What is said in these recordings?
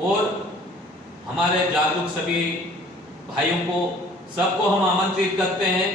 और हमारे जागरूक सभी भाइयों को सबको हम आमंत्रित करते हैं।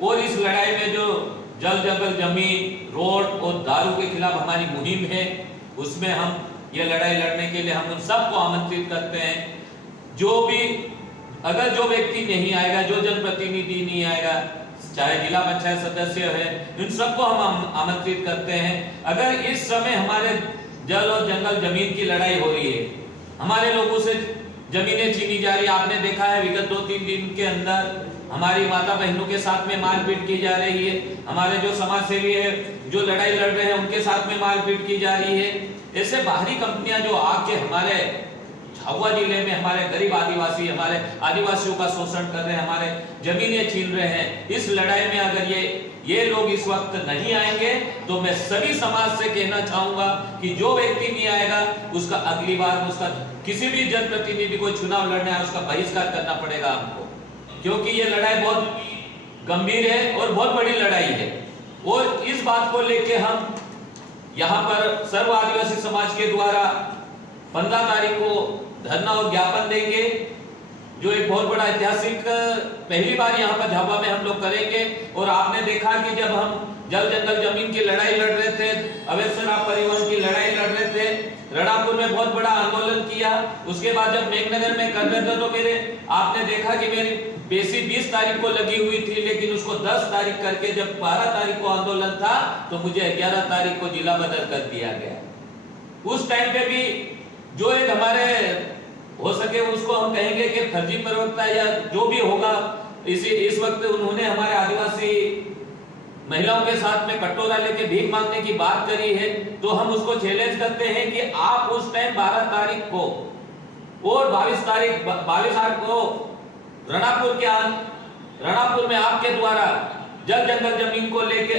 और इस लड़ाई में जो जल जंगल जमीन रोड और दारू के खिलाफ हमारी मुहिम है, उसमें हम ये लड़ाई लड़ने के लिए हम उन सबको आमंत्रित करते हैं। जो भी अगर जो व्यक्ति नहीं आएगा, जो जनप्रतिनिधि नहीं आएगा, चाहे जिला पंचायत सदस्य है, इन सबको हम आमंत्रित करते हैं। अगर इस समय हमारे जल और जंगल जमीन की लड़ाई हो रही है, हमारे लोगों से जमीनें छीनी जा रही है, आपने देखा है विगत 2-3 दिन के अंदर हमारी माता बहनों के साथ में मारपीट की जा रही है, हमारे जो समाज सेवी है जो लड़ाई लड़ रहे हैं उनके साथ में मारपीट की जा रही है। ऐसे बाहरी कंपनियां जो आके हमारे झाबुआ जिले में हमारे गरीब आदिवासी, हमारे आदिवासियों का शोषण कर रहे हैं, हमारे जमीनें छीन रहे हैं। इस लड़ाई में अगर ये लोग इस वक्त नहीं आएंगे तो मैं सभी समाज से कहना चाहूंगा कि जो व्यक्ति नहीं आएगा उसका अगली बार उसका किसी भी जनप्रतिनिधि को चुनाव लड़ना है उसका बहिष्कार करना पड़ेगा हमको, क्योंकि ये लड़ाई बहुत गंभीर है और बहुत बड़ी लड़ाई है। और इस बात को लेके हम यहाँ पर सर्व आदिवासी समाज के द्वारा 15 तारीख को धरना और ज्ञापन देंगे, जो एक बहुत बड़ा ऐतिहासिक पहली बार यहाँ पर झाबुआ में हम लोग करेंगे। और आपने देखा कि जब हम जल जंगल जमीन की लड़ाई लड़ रहे थे, अवैध शराब परिवहन की लड़ाई लड़ रहे थे, रणापुर में बहुत बड़ा आंदोलन किया, उसके बाद जब मेघनगर में कर रहे थे तो आपने देखा कि मेरी पेशी 20 तारीख को लगी हुई थी, लेकिन उसको 10 तारीख करके जब 12 तारीख को आंदोलन था तो मुझे 11 तारीख को जिला बदल कर दिया गया। उस टाइम पे भी जो एक हमारे हो सके उसको हम कहेंगे कि फर्जी प्रवक्ता या जो भी होगा, इस वक्त उन्होंने हमारे आदिवासी महिलाओं के साथ में कटोरा लेके भीख मांगने की बात करी है, तो हम उसको चैलेंज करते हैं कि आप उस टाइम 12 तारीख को और 22 आठ को रणापुर में आपके द्वारा जल जंगल जमीन को लेके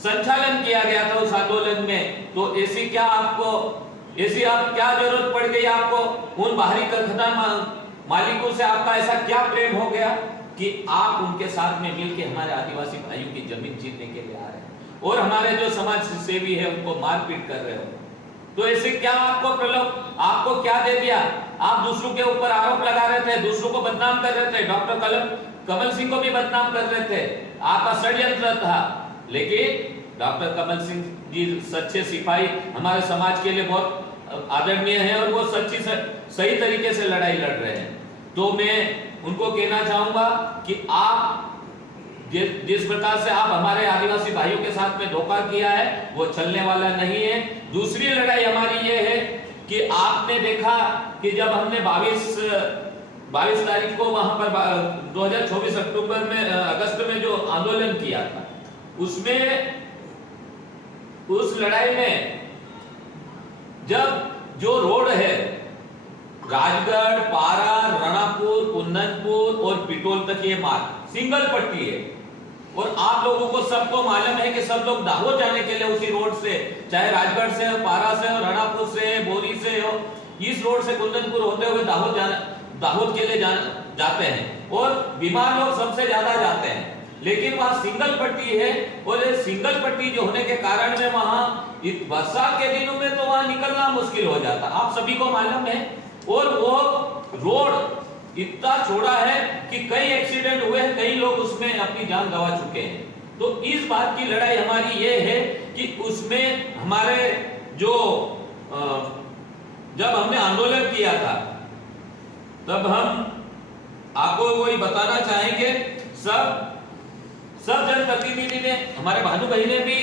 संचालन किया गया था उस आंदोलन में, तो ऐसी आप क्या जरूरत पड़ गई आपको? उन बाहरी खदान मालिकों से आपका ऐसा क्या प्रेम हो गया कि आप उनके साथ में मिलके हमारे आदिवासी भाइयों की जमीन जीतने के लिए आ रहे हैं और हमारे जो समाज सेवी है उनको मारपीट कर रहे हो? तो ऐसे क्या आपको प्रलोभ, आपको क्या दे दिया? आप दूसरों के ऊपर आरोप लगा रहे थे, दूसरों को बदनाम कर रहे थे, डॉक्टर कमल सिंह को भी बदनाम कर रहे थे, आपका षड्यंत्र था। लेकिन डॉक्टर कमल सिंह जी सच्चे सिपाही, हमारे समाज के लिए बहुत आदरणीय है और वो सही तरीके से लड़ाई लड़ रहे हैं। तो मैं उनको कहना चाहूंगा कि आप जिस प्रकार से आप हमारे आदिवासी भाइयों के साथ में धोखा किया है वो चलने वाला नहीं है। दूसरी लड़ाई हमारी ये है कि आपने देखा कि जब हमने 22 तारीख को वहां पर 2024 अगस्त में जो आंदोलन किया था, उसमें उस लड़ाई में जब जो रोड है राजगढ़, पारा, रणापुर, कुंदनपुर और पिटोल तक ये मार्ग सिंगल पट्टी है और आप लोगों को सबको मालूम है कि सब लोग दाहोद जाने के लिए उसी रोड से, चाहे राजगढ़ से, पारा से, रणापुर से, बोरी से हो, इस रोड से कुंदनपुर होते हुए दाहोद के लिए जाते हैं और बीमार लोग सबसे ज्यादा जाते हैं। लेकिन वहां सिंगल पट्टी है और ये सिंगल पट्टी जो होने के कारण में वहां बरसात के दिनों में तो वहां निकलना मुश्किल हो जाता, आप सभी को मालूम है। और वो रोड इतना चौड़ा है कि कई एक्सीडेंट हुए हैं, कई लोग उसमें अपनी जान गंवा चुके हैं। तो इस बात की लड़ाई हमारी ये है कि उसमें हमारे जो जब हमने आंदोलन किया था तब हम आपको वही बताना चाहेंगे, सब जनप्रतिनिधि ने, हमारे भानु भाई ने भी,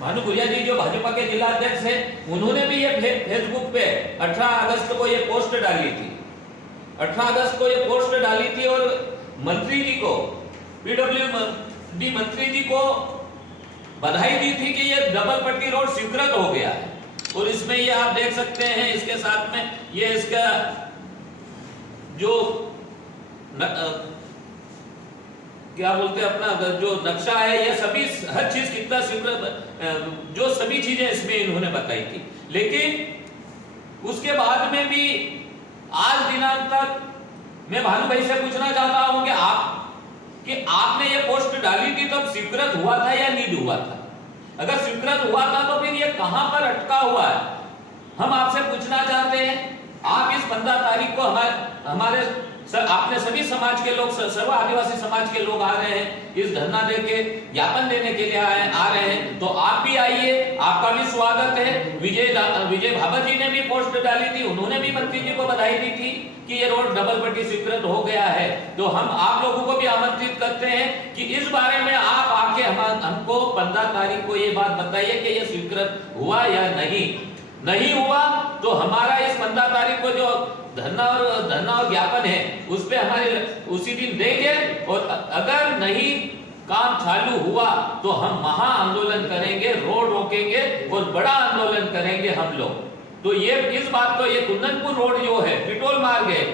भानु भुरिया जी जो भाजपा के जिला अध्यक्ष हैं, उन्होंने भी ये फेसबुक पे 18 अगस्त को ये पोस्ट डाली थी, 18 अगस्त को ये पोस्ट डाली थी और मंत्री जी को, पीडब्ल्यूडी मंत्री जी को बधाई दी थी कि ये डबल पट्टी रोड स्वीकृत हो गया है। और इसमें ये आप देख सकते हैं, इसके साथ में ये इसका जो क्या बोलते हैं अपना जो नक्शा है, ये सभी हर चीज कितना स्वीकृत, जो सभी चीजें इसमें इन्होंने बताई थी। लेकिन उसके बाद में भी आज दिनांक तक मैं भानु भाई से पूछना चाहता हूं कि आपने ये पोस्ट डाली थी तब स्वीकृत हुआ था या नहीं हुआ था? अगर स्वीकृत हुआ था तो फिर ये कहां पर अटका हुआ है? हम आपसे पूछना चाहते इस 15 तारीख को हमारे आपने सभी समाज के लोग, सर्व आदिवासी समाज के लोग आ रहे हैं, इस धरना दे के ज्ञापन देने के लिए आ रहे हैं, तो आप भी आइए, आपका भी स्वागत है। विजय भाभा जी ने भी पोस्ट डाली थी, उन्होंने भी मंत्री जी को बधाई दी थी कि ये रोड डबल पट्टी स्वीकृत हो गया है। तो हम आप लोगों को भी आमंत्रित करते हैं कि इस बारे में आप आके हमको 15 तारीख को ये बात बताइए कि ये स्वीकृत हुआ या नहीं हुआ तो हमारा इस 15 तारीख को जो धरना और ज्ञापन है उस पे हमारे उसी दिन देंगे, और अगर नहीं काम चालू हुआ तो हम महा आंदोलन करेंगे, रोड रोकेंगे और बड़ा आंदोलन करेंगे हम लोग। तो ये इस बात को, ये कुंदनपुर रोड जो है, पिटोल मार्ग है,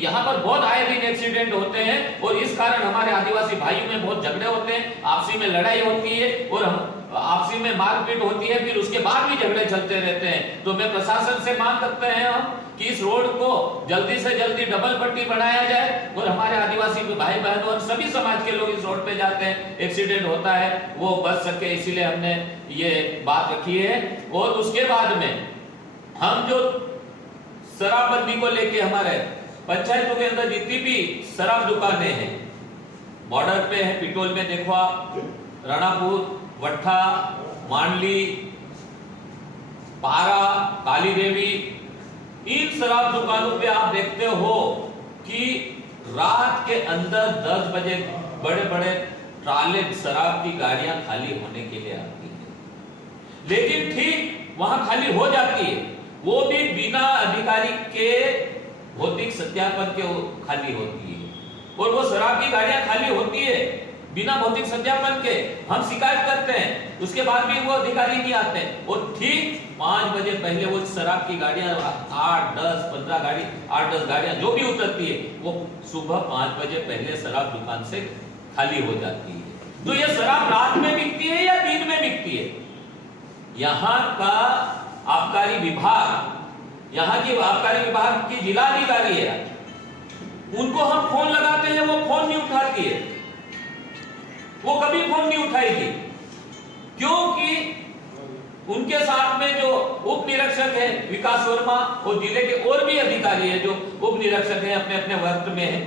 यहाँ पर बहुत आए दिन एक्सीडेंट होते हैं और इस कारण हमारे आदिवासी भाइयों में बहुत झगड़े होते हैं, आपसी में लड़ाई होती है और आपसी में मारपीट होती है, फिर उसके बाद भी झगड़े चलते रहते हैं। तो मैं प्रशासन से मांग करते हैं हम कि इस रोड को जल्दी से जल्दी डबल पट्टी बनाया जाए और हमारे आदिवासी भाई बहन और सभी समाज के लोग इस रोड पे जाते हैं, एक्सीडेंट होता है, वो बच सके, इसीलिए हमने ये बात रखी है। और उसके बाद में हम जो शराबबंदी को लेके हमारे पंचायतों के अंदर जितनी भी शराब दुकानें हैं, बॉर्डर पे है, पिटोल में देखो आप, राणापुर, वट्ठा, मांडली, पारा, काली देवी, इन शराब दुकानों पे आप देखते हो कि रात के अंदर 10 बजे बड़े बड़े ट्राले शराब की गाड़ियां खाली होने के लिए आती है, लेकिन ठीक वहां खाली हो जाती है, वो भी बिना अधिकारी के भौतिक सत्यापन के खाली होती है। और वो शराब की गाड़ियां खाली होती है बिना भौतिक सत्यापन के, हम शिकायत करते हैं, उसके बाद भी वो अधिकारी नहीं आते, और ठीक 5 बजे पहले वो शराब की गाड़ियां 8, 10, 15 गाड़ी, 8, 10 गाड़ियां जो भी उतरती है वो सुबह 5 बजे पहले शराब दुकान से खाली हो जाती है। तो ये शराब रात में बिकती है या दिन में बिकती है? यहाँ का आबकारी विभाग, यहाँ की आबकारी विभाग की जिलाधिकारी है, उनको हम फोन लगाते हैं, वो फोन नहीं उठाती है, वो कभी फोन नहीं उठाएगी, क्योंकि उनके साथ में जो उप निरीक्षक है विकास वर्मा और जिले के और भी अधिकारी है जो उप निरीक्षक है अपने अपने वर्ग में है,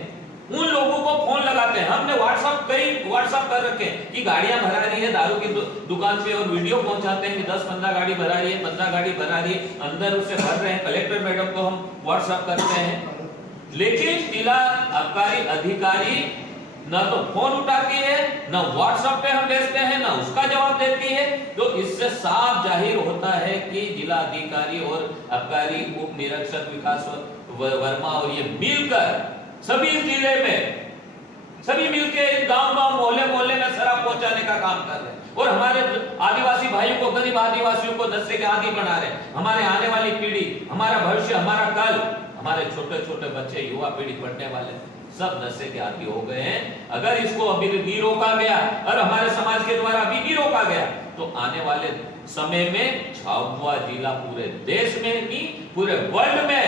उन लोगों को फोन लगाते हैं। हमने व्हाट्सएप कर रखे कि गाड़ियां भरा रही है दारू की दुकान पे, और वीडियो पहुंचाते हैं कि 10-15 गाड़ी भरा रही है, 15 गाड़ी भरा रही है, अंदर उससे भर रहे हैं, कलेक्टर मैडम को हम व्हाट्सएप करते हैं, लेकिन जिला आबकारी अधिकारी न तो फोन उठाती है, न व्हाट्सएप पे हम भेजते हैं, न उसका जवाब देती है। तो इससे साफ जाहिर होता है कि जिला अधिकारी और आबकारी उप निरीक्षक विकास वर्मा और ये मिलकर सभी जिले में सभी मिलके गांव मोहल्ले में शराब पहुंचाने का काम कर रहे हैं और हमारे आदिवासी भाइयों को, गरीब आदिवासियों को नशे के आदी बना रहे हैं। हमारे आने वाली पीढ़ी, हमारा भविष्य, हमारा कल, हमारे छोटे छोटे बच्चे, युवा पीढ़ी पढ़ने वाले सब नशे के आदी हो गए हैं। अगर इसको अभी नहीं रोका गया और हमारे समाज के द्वारा अभी नहीं रोका गया तो आने वाले समय में झाबुआ जिला पूरे देश में नहीं पूरे वर्ल्ड में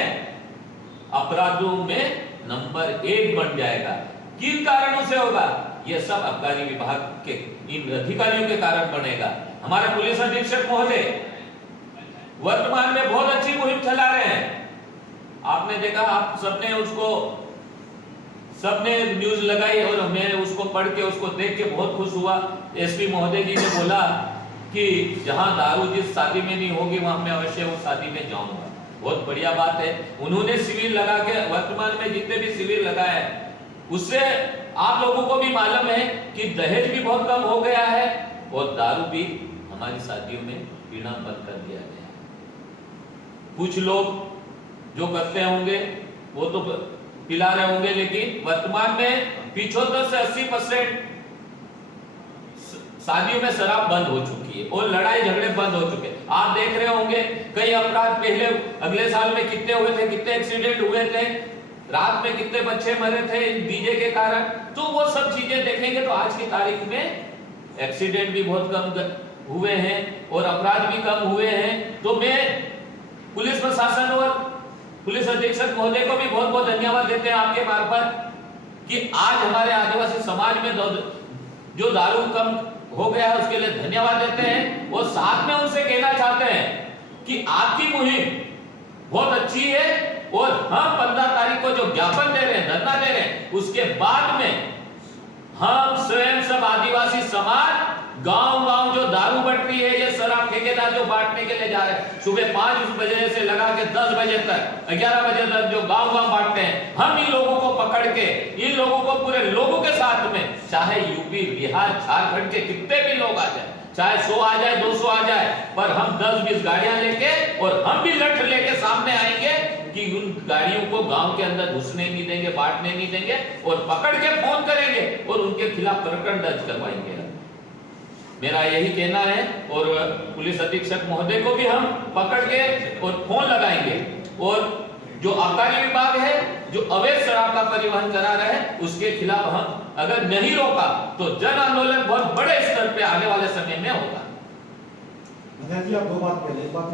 अपराधों में नंबर 1 बन जाएगा। किन कारणों से होगा? यह सब आबकारी विभाग के इन अधिकारियों के कारण बनेगा। हमारे पुलिस अधीक्षक महोदय वर्तमान में बहुत अच्छी मुहिम चला रहे हैं। आपने देखा, आप सबने न्यूज लगाई और मैं उसको पढ़ के, उसको देख के बहुत खुश हुआ। एसपी महोदय जी ने बोला कि जहां दारू जिस शादी में नहीं होगी वहां मैं अवश्य वो शादी में जाऊंगा। बहुत बढ़िया बात है। उन्होंने शिविर लगा के, वर्तमान में जितने भी शिविर लगाए उससे आप लोगों को भी मालूम है कि दहेज भी बहुत कम हो गया है और दारू भी हमारी शादियों में पीना बंद कर दिया गया है। कुछ लोग जो करते होंगे वो तो पिला रहे होंगे, लेकिन वर्तमान में 75 से 80% शादियों में शराब बंद हो चुकी है और लड़ाई झगड़े बंद हो चुके हैं। आप देख रहे होंगे कई अपराध पहले अगले साल में कितने हुए थे, कितने एक्सीडेंट हुए थे, रात में कितने बच्चे मरे थे डीजे के कारण। तो वो सब चीजें देखेंगे तो आज की तारीख में एक्सीडेंट भी बहुत कम हुए हैं और अपराध भी कम हुए हैं। तो मैं पुलिस प्रशासन और पुलिस अधीक्षक महोदय को भी बहुत बहुत धन्यवाद देते हैं आपके मार्फत कि आज हमारे आदिवासी समाज में जो दारू कम हो गया है उसके लिए धन्यवाद देते हैं। और साथ में उनसे कहना चाहते हैं कि आपकी मुहिम बहुत अच्छी है और हम 15 तारीख को जो ज्ञापन दे रहे हैं, धरना दे रहे हैं, उसके बाद में हम स्वयं सब आदिवासी समाज गांव-गांव जो दारू बट रही है, ये शराब ठेकेदार जो बांटने के लिए जा रहे हैं, सुबह 5 बजे से लगा के 10 बजे तक, 11 बजे तक जो गांव-गांव बांटते हैं, हम इन लोगों को पकड़ के, इन लोगों को पूरे लोगों के साथ में, चाहे यूपी, बिहार, झारखंड के कितने भी लोग आ जाए, चाहे 100 आ जाए, 200 आ जाए, पर हम 10-20 गाड़ियां लेके और हम भी लठ लेके सामने आएंगे कि उन गाड़ियों को गांव के अंदर घुसने नहीं देंगे, बांटने नहीं देंगे, और पकड़ के फोन करेंगे और उनके खिलाफ प्रकरण दर्ज करवाएंगे। मेरा यही कहना है, और पुलिस अधीक्षक महोदय को भी हम पकड़ के और फोन लगाएंगे, और जो आबकारी विभाग है जो अवैध शराब का परिवहन करा रहा है, उसके खिलाफ हम अगर नहीं रोका तो जन आंदोलन बहुत बड़े स्तर पे आने वाले समय में होगा। जी आप दो बात कह रहे हैं,